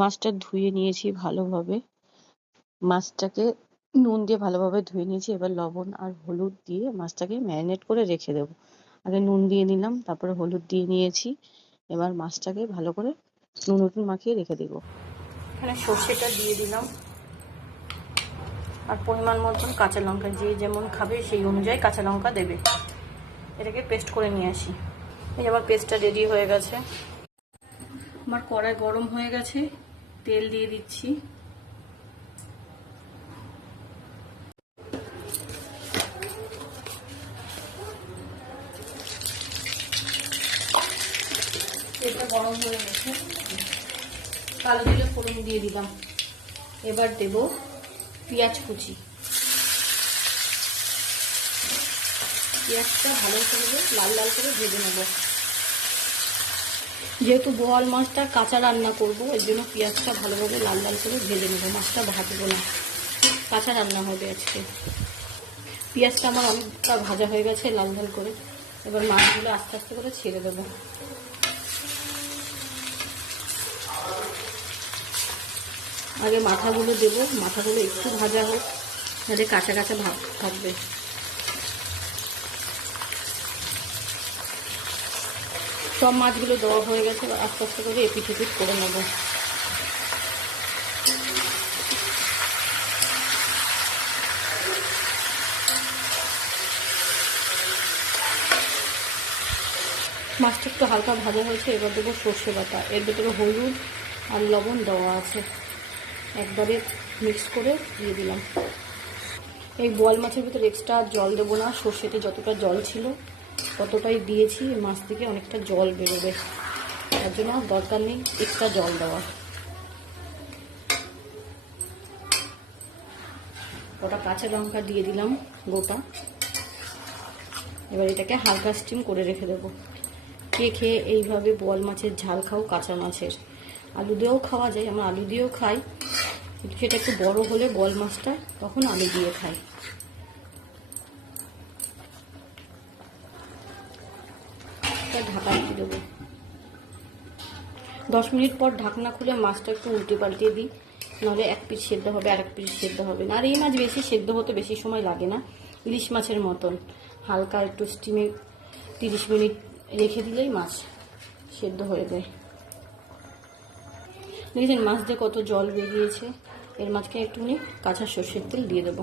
মাছটা ধুয়ে নিয়েছি ভালোভাবে। মাছটাকে নুন দিয়ে ভালোভাবে ধুয়ে নিয়েছি। এবার লবণ আর হলুদ দিয়ে মাছটাকে ম্যারিনেট করে রেখে দেবো। আগে নুন দিয়ে নিলাম, তারপরে হলুদ দিয়ে নিয়েছি। এবার মাছটাকে ভালো করে নুন হলুদ মাখিয়ে রেখে দেবো। এখানে সর্ষেটা দিয়ে দিলাম আর পরিমাণ মতন কাঁচা লঙ্কা, যে যেমন খাবে সেই অনুযায়ী কাঁচা লঙ্কা দেবে। এটাকে পেস্ট করে নিয়ে আসি। এই আমার পেস্টটা রেডি হয়ে গেছে। আমার কড়াই গরম হয়ে গেছে, তেল দিয়ে দিচ্ছি। তেলটা গরম হয়ে গেছে, কালো জিরে ফোড়ন দিয়ে দিলাম। এবার দেব পেঁয়াজ কুচি। পেঁয়াজটা ভালো করে লাল লাল করে ভেজে নেব। যেহেতু বোয়াল মাছটা কাঁচা রান্না করব, এর জন্য পেঁয়াজটা ভালোভাবে লাল লাল করে ভেজে নেব। মাছটা ভাজবো না, কাঁচা রান্না হবে আজকে। পেঁয়াজটা আমার অনেকটা ভাজা হয়ে গেছে লাল লাল করে। এবার মাছগুলো আস্তে আস্তে করে ছেড়ে দেবো। আগে মাথাগুলো দেবো, মাথাগুলো একটু ভাজা হোক, যাতে কাঁচা কাঁচা ভাব থাকবে। সব মাছগুলো দেওয়া হয়ে গেছে, আস্তে আস্তে করে এপিট ওপিট করে নেব। মাছটা একটু হালকা ভাজা হয়েছে, এবার দেবো সর্ষে বাটা। এর ভেতরে হলুদ আর লবণ দেওয়া আছে, একবারে মিক্স করে দিয়ে দিলাম। এই বোয়াল মাছের ভিতরে এক্সট্রা জল দেবো না, সর্ষেতে যতটা জল ছিল ততটাই দিয়েছি। মাছ থেকে অনেকটা জল বেরোবে, তার জন্য দরকার নেই এক্সট্রা জল দেওয়া। ওটা কাঁচা লঙ্কা দিয়ে দিলাম গোটা। এবার এটাকে হালকা স্টিম করে রেখে দেবো। কে খেয়ে এইভাবে বোয়াল মাছের ঝাল খাও কাঁচা মাছের? আলু দিয়েও খাওয়া যায়, আমরা আলু দিয়েও খাই, কিন্তু সেটা একটু বড় হলে বোয়াল মাছটা তখন আলু দিয়ে খাই। ঢাকা দিয়ে দেবো। 10 মিনিট পর ঢাকনা খুলে মাছটা একটু উল্টে পাল্টে দিই, নাহলে এক পিস সেদ্ধ হবে আর এক পিস সেদ্ধ হবে না। আর এই মাছ বেশি সেদ্ধ হতে বেশি সময় লাগে না, ইলিশ মাছের মতন। হালকা একটু স্টিমে 30 মিনিট রেখে দিলেই মাছ সেদ্ধ হয়ে যায়। দেখেছেন মাছ দিয়ে কত জল বেরিয়েছে। এর মাঝখানে একটুখানি কাঁচা সর্ষের তেল দিয়ে দেবো।